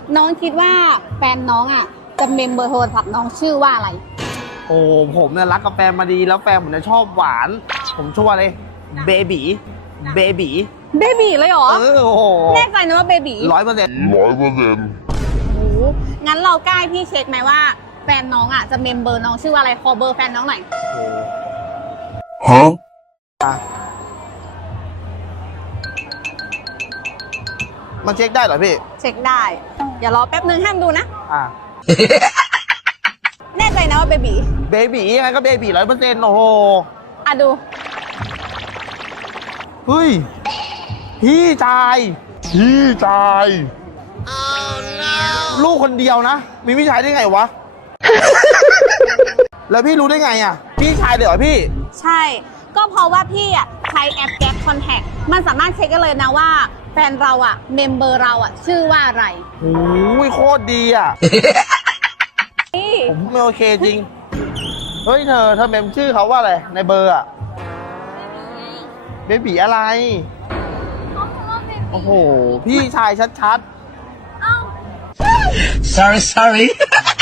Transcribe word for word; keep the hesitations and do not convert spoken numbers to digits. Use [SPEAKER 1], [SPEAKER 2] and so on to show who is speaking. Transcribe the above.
[SPEAKER 1] น้องคิดว่าแฟนน้องอ่ะจะเมมเบอร์โทรศัพท์น้องชื่อว่าอะไร
[SPEAKER 2] โอ้ผมเนี่ยรักกับแฟนมาดีแล้วแฟนผมเนี่ยชอบหวานผมชัวร์เลยเบบีเบบี
[SPEAKER 1] เบบีเลยเหรอ
[SPEAKER 2] เออโอ้โห
[SPEAKER 1] แน่ใจนะว่าเบบี
[SPEAKER 2] ร้อยเปอร์เซ็นต์
[SPEAKER 3] ร้อยเปอร์เซ็นต์
[SPEAKER 1] โอ้โหงั้นเรากล้าให้พี่เช็คไหมว่าแฟนน้องอ่ะจะเมมเบอร์น้องชื่อว่าอะไรขอเบอร์แฟนน้องหน่อย
[SPEAKER 3] ฮะ
[SPEAKER 2] มันเช็คได้เหรอพี่
[SPEAKER 1] เช็คได้อย่ารอแป๊บนึงห้ามดูนะ
[SPEAKER 2] อ่า
[SPEAKER 1] แน่ใจนะว่าเบบี
[SPEAKER 2] เบบียังไงก็เบบีร้อยเปอร์เซ็นต์โอ้โห
[SPEAKER 1] อ่ะดู
[SPEAKER 2] เฮ้ยพี่ชาย
[SPEAKER 3] พี่ชาย
[SPEAKER 2] ลูกคนเดียวนะ มีพี่ชายได้ไงวะ แล้วพี่รู้ได้ไงอ่ะ พี่ชายเลยเหรอพี่
[SPEAKER 1] ใช่ ก็เพราะว่าพี่อ่ะใช้แอปแก๊ปคอนแทคมันสามารถเช็คได้เลยนะว่าแฟนเราอ่ะเมมเบอร์เราอ่ะชื่อว่าอะไร
[SPEAKER 2] โอ้ยโคตรดีอ่ะ
[SPEAKER 1] นี่
[SPEAKER 2] ผมไม่โอเคจริง เฮ้ยเธอเธอเมมชื่อเขาว่าอะไรในเบอร์อ่ะ เบบีอะไร โอ้โห พี่ชายชัด
[SPEAKER 1] เอ้า
[SPEAKER 3] sorry sorry